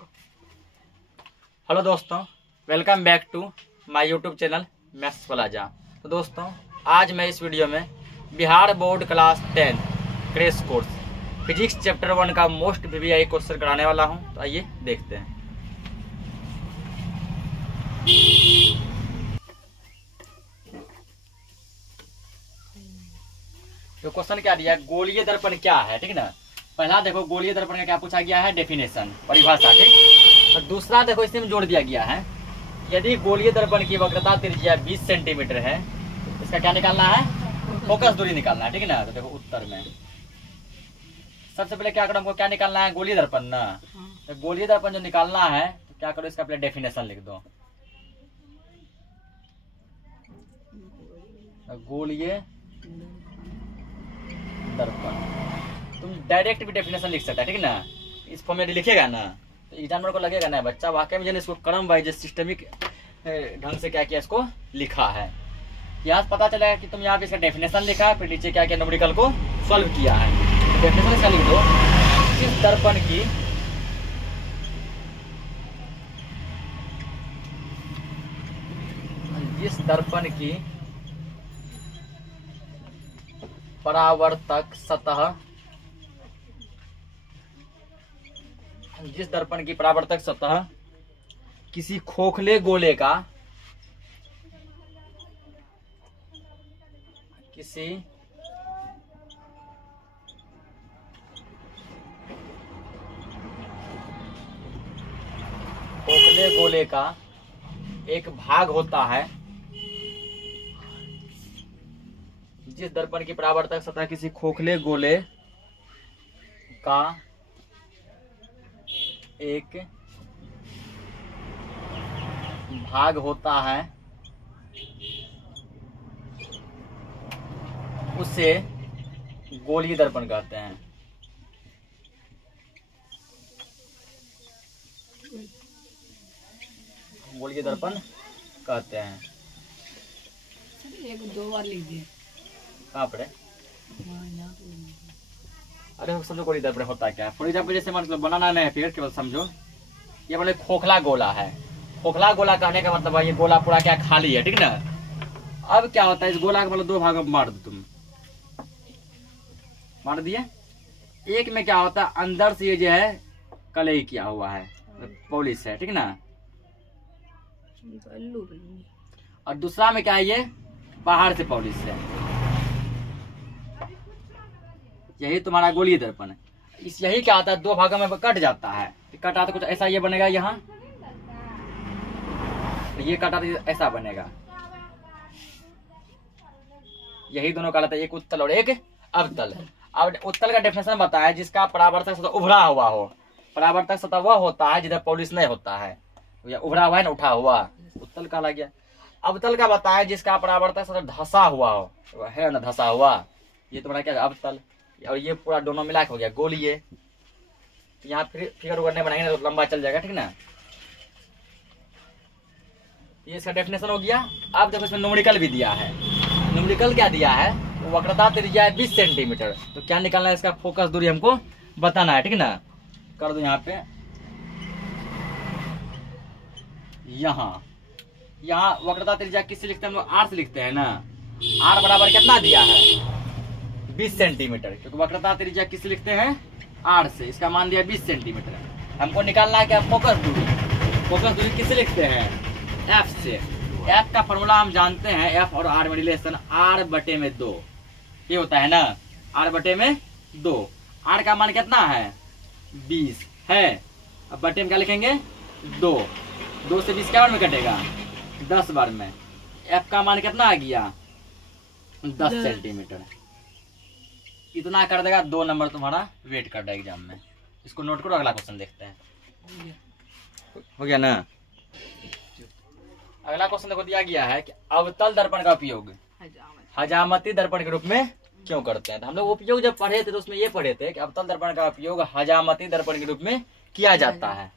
Hello दोस्तों, welcome back to my YouTube channel maths plaza. तो दोस्तों, आज मैं इस वीडियो में Bihar board class 10 crash course physics chapter 1 का मोस्ट वीवीआई क्वेश्चन कराने वाला हूं। तो आइए देखते हैं। तो क्वेश्चन क्या दिया है, गोलीय दर्पण क्या है, ठीक ना। पहला देखो, गोलीय दर्पण का क्या पूछा गया है, डेफिनेशन, परिभाषा, ठीक। और दूसरा देखो, इसमें जोड़ दिया गया है, यदि गोलीय दर्पण की वक्रता त्रिज्या 20 सेंटीमीटर है, इसका क्या निकालना है, फोकस दूरी निकालना है, ठीक है ना। तो देखो उत्तर में सबसे पहले क्या करो, हमको क्या निकालना है, गोलीय दर्पण ना। तो गोलीय दर्पण जो निकालना है, तो क्या करो, इसका पहले डेफिनेशन लिख दो। गोलीय दर्पण तुम डायरेक्ट भी डेफिनेशन लिख सकता है, ठीक है ना। इस फॉर्म में लिखेगा ना, तो एग्जामिनर को लगेगा ना बच्चा वाकई में इसको क्रम वाइज सिस्टमिक ढंग से क्या किया, इसको लिखा है। यहाँ पता चला कि तुम यहाँ पे इसका डेफिनेशन लिखा है, फिर नीचे क्या किया, न्यूमेरिकल को सॉल्व किया है। डेफिनेशन इसका लिख दो, जिस दर्पण की परावर्तक सतह किसी खोखले गोले का एक भाग होता है, जिस दर्पण की परावर्तक सतह किसी खोखले गोले का एक भाग होता है, उसे गोलीय दर्पण कहते हैं। गोलीय दर्पण कहते हैं। एक दो बार लिख दिए। कहाँ पढ़े? अरे समझो गोलीय दर्पण होता क्या है। फॉर एग्जाम्पल जैसे मतलब बनाना नहीं है, फिर केवल समझो, ये मतलब खोखला गोला है। खोखला गोला कहने का मतलब ये गोला पूरा क्या खाली है, ठीक ना। अब क्या होता है, इस गोला का मतलब दो भागों में बांट दो, तुम बांट दिए। एक में क्या होता है, अंदर से ये जो है कलई किया हुआ है, पॉलिश है, ठीक ना। और दूसरा में क्या है, ये बाहर से पॉलिश है। यही तुम्हारा गोलीय दर्पण है। इस यही क्या होता है, दो भागों में कट जाता है। कटा तो कुछ ऐसा ये बनेगा, यहाँ ये कटा तो ऐसा बनेगा। यही दोनों कहलाता है, एक उत्तल और एक अवतल। अब उत्तल का डेफिनेशन बताया, जिसका परावर्तक सतह उभरा हुआ हो। परावर्तक सतह वह होता है जिधर पॉलिश नहीं होता है, या उभरा हुआ है ना, उठा हुआ, उत्तल कहला गया। अवतल का बताया, जिसका परावर्तक सतह धसा हुआ हो, है ना, धसा हुआ, ये तुम्हारा क्या, अवतल। और ये पूरा दोनों मिला के हो गया गोलीय। यहाँ फिगर उगर नहीं बनाएंगे तो लंबा चल जाएगा, ठीक ना। ये इसका डेफिनेशन हो गया। अब देखो, इसमें न्यूमेरिकल भी दिया है। न्यूमेरिकल क्या दिया है, वक्रता त्रिज्या है 20 सेंटीमीटर। तो क्या निकालना है, इसका फोकस दूरी हमको बताना है, ठीक ना। कर दो यहाँ पे, यहाँ वक्रता त्रिज्या किससे लिखते हैं हम लोग, आर से लिखते हैं ना। आर बराबर कितना दिया है, 20 सेंटीमीटर, क्योंकि वक्रता त्रिज्या किससे लिखते हैं, आर से। इसका मान दिया 20 सेंटीमीटर। हमको निकालना है क्या, फोकस दूरी। फोकस दूरी किससे लिखते हैं, एफ से। एफ का फॉर्मूला हम जानते हैं, एफ और आर में रिलेशन r/2 ये होता है ना, r/2। आर का मान कितना है, 20 है। अब बटे में क्या लिखेंगे, 2 से 20 क्या बार में कटेगा, 10 बार में। एफ का मान कितना आ गया, 10 सेंटीमीटर। इतना कर देगा, 2 नंबर तुम्हारा वेट कर देगा एग्जाम में। इसको नोट करो, अगला क्वेश्चन देखते हैं। हो गया ना। अगला क्वेश्चन देखो, दिया गया है कि अवतल दर्पण का उपयोग हजामती दर्पण के रूप में क्यों करते हैं। तो हम लोग उपयोग जब पढ़े थे, तो उसमें ये पढ़े थे कि अवतल दर्पण का उपयोग हजामती दर्पण के रूप में किया जाता है,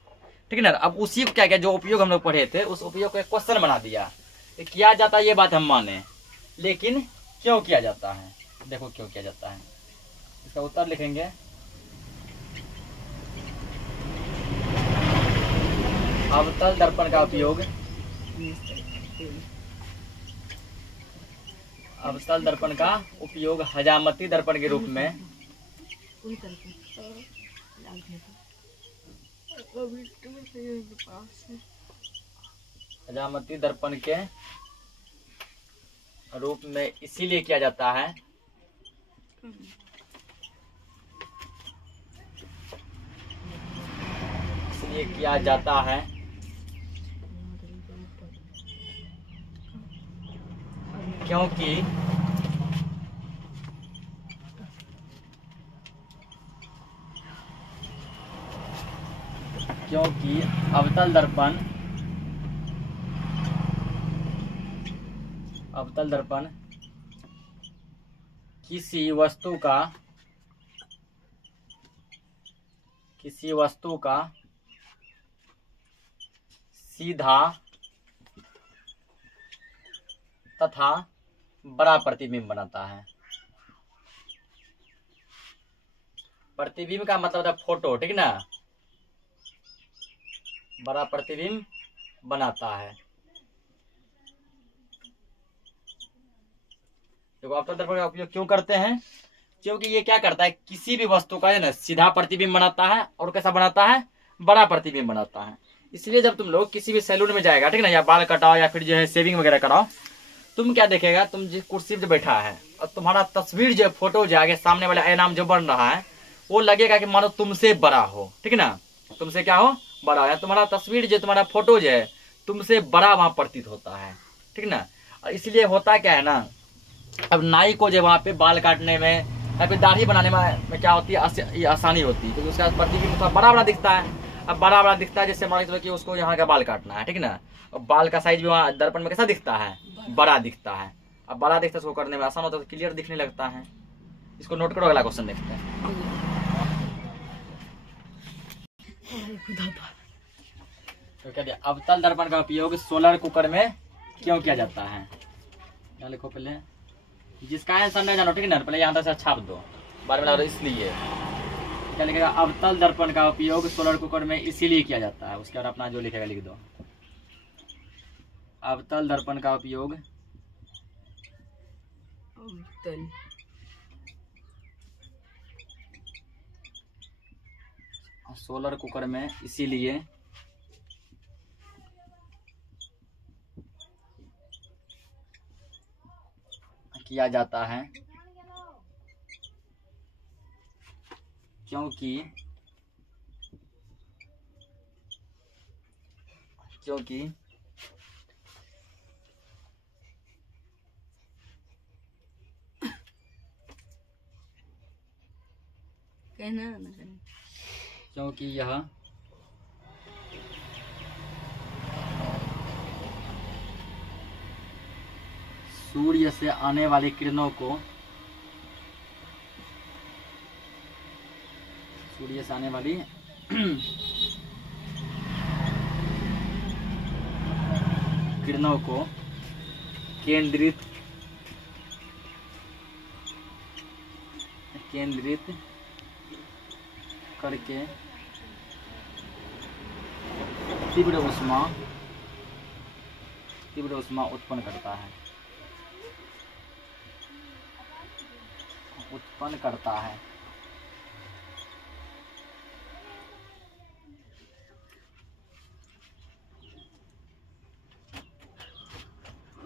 ठीक है ना। अब उसी को क्या किया, जो उपयोग हम लोग पढ़े थे, उस उपयोग को एक क्वेश्चन बना दिया। किया जाता है, ये बात हम माने, लेकिन क्यों किया जाता है, देखो क्यों किया जाता है। इसका उत्तर लिखेंगे, अवतल दर्पण का उपयोग अवतल दर्पण का उपयोग हजामती दर्पण के रूप में हजामती दर्पण के रूप में इसीलिए किया जाता है क्योंकि अवतल दर्पण किसी वस्तु का सीधा तथा बड़ा प्रतिबिंब बनाता है। प्रतिबिंब का मतलब है फोटो, ठीक ना, बड़ा प्रतिबिंब बनाता है। देखो अवतल दर्पण का उपयोग क्यों करते हैं? क्योंकि ये क्या करता है, किसी भी वस्तु का है ना सीधा प्रतिबिंब बनाता है और कैसा बनाता है, बड़ा प्रतिबिंब बनाता है। इसलिए जब तुम लोग किसी भी सैलून में जाएगा, ठीक ना, या बाल कटाओ या फिर जो है शेविंग वगैरह कराओ, तुम क्या देखेगा, तुम जिस कुर्सी पे बैठा है और तुम्हारा तस्वीर जो फोटो जो आगे सामने वाले आईनाम जो बन रहा है वो लगेगा कि मानो तुमसे बड़ा हो, ठीक ना, तुमसे क्या हो, बड़ा है। तुम्हारा तस्वीर जो तुम्हारा फोटो जो है तुमसे बड़ा वहां प्रतीत होता है, ठीक ना। और इसलिए होता क्या है ना, अब नाई को जो वहां पे बाल काटने में या फिर दाढ़ी बनाने में क्या होती है, आसानी होती है, क्योंकि उसका प्रतिबिंब थोड़ा बड़ा बड़ा दिखता है। अब बड़ा बड़ा दिखता है, जैसे मान लो कि उसको यहाँ का बाल काटना है, ठीक ना, और बाल का साइज भी वहाँ दर्पण में कैसा दिखता है, बड़ा दिखता है। अब बड़ा दिखता है, उसको करने में आसान होता है, तो क्लियर दिखने लगता है। इसको नोट करो, अगला क्वेश्चन देखते हैं। तो क्या दिया, अवतल दर्पण का उपयोग सोलर कुकर में क्यों किया जाता है? क्या लिखो पहले, जिसका आंसर नहीं जानो, ठीक ना, पहले यहाँ से छाप दो, बार में इसलिए क्या लिखेगा, अवतल दर्पण का उपयोग सोलर कुकर में इसीलिए किया जाता है। उसके बाद अपना जो लिखेगा लिख दो, अवतल दर्पण का उपयोग सोलर कुकर में इसीलिए किया जाता है क्योंकि यह सूर्य से आने वाली किरणों को केंद्रित करके तीव्र ऊष्मा उत्पन्न करता है।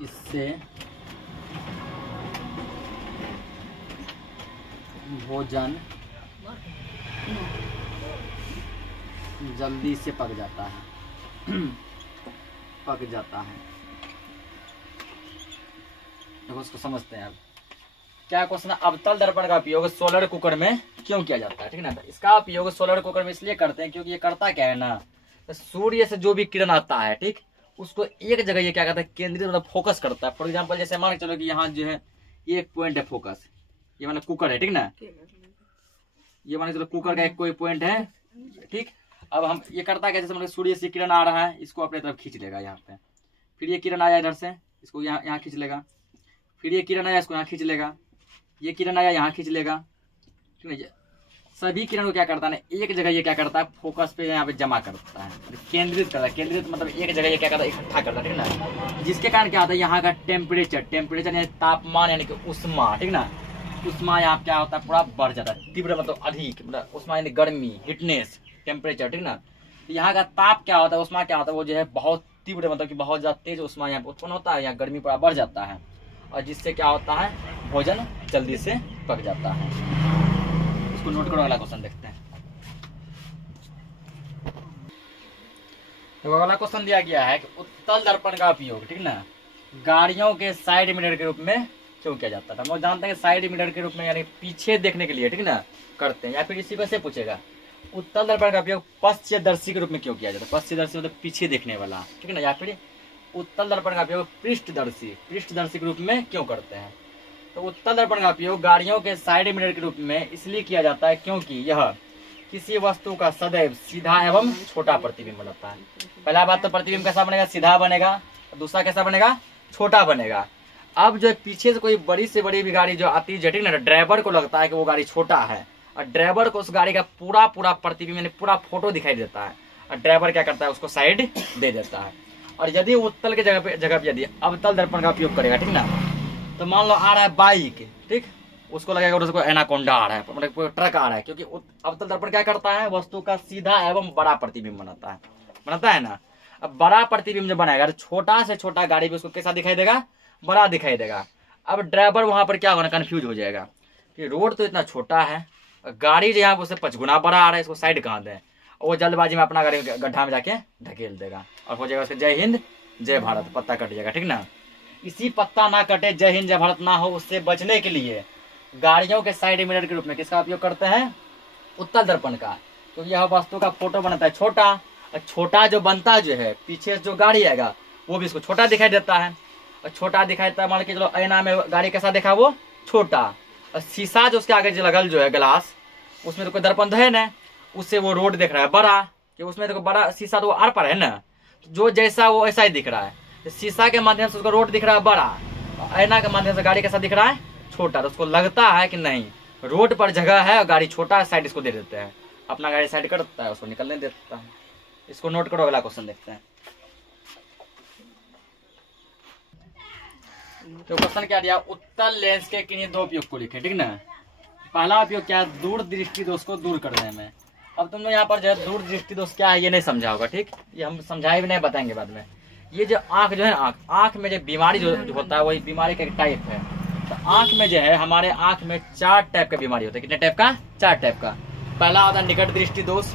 इससे भोजन जल्दी से पक जाता है। देखो उसको समझते हैं अब। क्या क्वेश्चन है, अवतल दर्पण का उपयोग सोलर कुकर में क्यों किया जाता है, ठीक ना। इसका उपयोग सोलर कुकर में इसलिए करते हैं क्योंकि ये करता क्या है ना, तो सूर्य से जो भी किरण आता है, ठीक, उसको एक जगह ये क्या करता है, केंद्रित मतलब फोकस करता है। फॉर एग्जांपल जैसे मान के चलो कि यहाँ जो है ये एक पॉइंट है फोकस, ये मतलब कुकर है, ठीक ना, ये मान के चलो कुकर का एक कोई पॉइंट है, ठीक। अब हम ये करता क्या, जैसे मतलब सूर्य से किरण आ रहा है, इसको अपने तरफ खींच लेगा यहाँ पे, फिर ये किरण आया इधर से, इसको यहाँ खींच लेगा, फिर ये किरण आया इसको यहाँ खींच लेगा, ये किरण आया यहाँ खींच लेगा, ठीक है। सभी किरण को क्या करता है ना, एक जगह ये क्या करता है, फोकस पे यहाँ पे जमा करता है, केंद्रित करता है। केंद्रित मतलब एक जगह ये क्या करता है, इकट्ठा करता है, ठीक ना। जिसके कारण क्या होता है, यहाँ का टेम्परेचर यानी तापमान यानी कि उष्मा, ठीक ना, उष्मा यहाँ क्या होता है, पूरा बढ़ जाता है। तीव्र मतलब अधिक, मतलब उष्मा यानी गर्मी, हिटनेस, टेम्परेचर, ठीक ना। यहाँ का ताप क्या होता है, उष्मा क्या होता है, वो जो है बहुत तीव्र मतलब कि बहुत ज्यादा तेज उष्मा यहाँ पे उत्पन्न होता है, यहाँ गर्मी पूरा बढ़ जाता है, और जिससे क्या होता है, भोजन जल्दी से पक जाता है। इसको नोट करो, अगला क्वेश्चन देखते हैं। तो अगला क्वेश्चन दिया गया है कि उत्तल दर्पण का उपयोग, ठीक ना, गाड़ियों के साइड मिरर के रूप में क्यों किया जाता है। हम लोग जानते हैं कि साइड मिरर के रूप में यानी पीछे देखने के लिए, ठीक ना, करते हैं। या फिर इसी वजह से पूछेगा उत्तल दर्पण का उपयोग पश्चदर्शी के रूप में क्यों किया जाता है। पश्चदर्शी मतलब पीछे देखने वाला, ठीक ना। या फिर उत्तल दर्पण का उपयोग पृष्ठदर्शी के रूप में क्यों करते हैं। तो उत्तल दर्पण का उपयोग गाड़ियों के साइड मिरर के रूप में इसलिए किया जाता है क्योंकि यह किसी वस्तु का सदैव सीधा एवं छोटा प्रतिबिंब बनाता है। पहला बात तो प्रतिबिंब कैसा बनेगा, सीधा बनेगा। दूसरा कैसा बनेगा, छोटा बनेगा। अब जो पीछे से कोई बड़ी से बड़ी भी गाड़ी जो आती है, ठीक ना, ड्राइवर को लगता है कि वो गाड़ी छोटा है, और ड्राइवर को उस गाड़ी का पूरा प्रतिबिंब यानी पूरा फोटो दिखाई देता है, और ड्राइवर क्या करता है, उसको साइड दे देता है। और यदि उत्तल के जगह पे यदि अवतल दर्पण का उपयोग करेगा, ठीक ना, तो मान लो आ रहा है बाइक, ठीक, उसको लगेगा उसको एनाकोंडा आ रहा है, मतलब ट्रक आ रहा है, क्योंकि अवतल दर्पण क्या करता है, वस्तु का सीधा एवं बड़ा प्रतिबिंब बनाता है ना। अब बड़ा प्रतिबिंब जब बनाएगा तो छोटा से छोटा गाड़ी भी उसको कैसा दिखाई देगा, बड़ा दिखाई देगा। अब ड्राइवर वहां पर क्या होगा, कंफ्यूज हो जाएगा कि रोड तो इतना छोटा है, गाड़ी जो यहाँ उससे 5 गुना बड़ा आ रहा है, इसको साइड कहाँ दें। और वो जल्दबाजी में अपना गाड़ी गड्ढा में जाके ढकेल देगा, और हो जाएगा उसके जय हिंद जय भारत, पत्ता कट जाएगा, ठीक ना। इसी पत्ता ना कटे, जय हिंद जय भारत ना हो, उससे बचने के लिए गाड़ियों के साइड मिरर के रूप में किसका उपयोग करते हैं, उत्तल दर्पण का। क्योंकि यह वस्तु का फोटो बनाता है छोटा, और छोटा जो बनता जो है, पीछे जो गाड़ी आएगा वो भी इसको छोटा दिखाई देता है, और छोटा दिखाई देता है। मान के चलो आईना में गाड़ी कैसा देखा, वो छोटा, और शीशा जो उसके आगे जो लगल जो है ग्लास, उसमें तो कोई दर्पण तो है ना, उससे वो रोड दिख रहा है बड़ा, कि उसमें तो बड़ा शीशा तो आर पर है ना, जो जैसा वो ऐसा ही दिख रहा है। तो शीशा के माध्यम से उसको रोड दिख रहा है बड़ा, आईना के माध्यम से गाड़ी कैसा दिख रहा है, छोटा। तो उसको लगता है कि नहीं रोड पर जगह है और गाड़ी छोटा है, साइड इसको दे देते हैं, अपना गाड़ी साइड कर देता है, उसको निकलने देता है। इसको नोट करो, अगला क्वेश्चन देखते हैं। तो क्वेश्चन क्या दिया, उत्तल लेंस के किन्हीं 2 उपयोग को लिखे, ठीक ना। पहला उपयोग क्या है, दूर दृष्टि दोष को दूर करने में। अब तुम लोग यहाँ पर जो है दूर दृष्टि दोष क्या है ये नहीं समझा होगा, ठीक, ये हम समझाए भी नहीं, बताएंगे बाद में। ये जो आंख जो है ना, आंख में जो बीमारी जो होता है, वही बीमारी का एक टाइप है। तो आंख में जो है, हमारे आंख में 4 टाइप का बीमारी होता है। कितने टाइप का, 4 टाइप का। पहला होता है निकट दृष्टि दोष,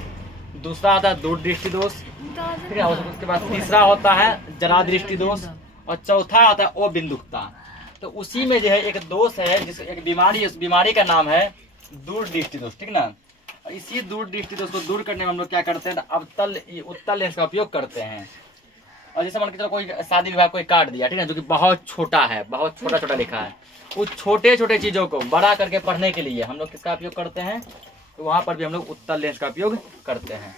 दूसरा होता है दूर दृष्टि दोष, ठीक है, उसके बाद तीसरा होता है जरा दृष्टि दोष, और चौथा होता है ओ बिंदुकता। तो उसी में जो है एक दोष है, जिस एक बीमारी, उस बीमारी का नाम है दूर दृष्टि दोष, ठीक ना। इसी दूर दृष्टि दोष को दूर करने में हम लोग क्या करते हैं, उत्तल लेंस का उपयोग करते हैं। और जैसे मान के चलो कोई शादी विवाह कोई कार्ड दिया, ठीक है, जो कि बहुत छोटा है, बहुत छोटा छोटा लिखा है, उस छोटे छोटे चीजों को बड़ा करके पढ़ने के लिए हम लोग किसका उपयोग करते हैं, तो वहां पर भी हम लोग उत्तल लेंस का उपयोग करते हैं।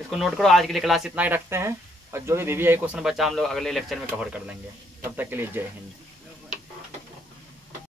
इसको नोट करो। आज के लिए क्लास इतना ही रखते हैं, और जो भी VVI क्वेश्चन बचा हम लोग अगले लेक्चर में कवर कर लेंगे। तब तक के लिए जय हिंद।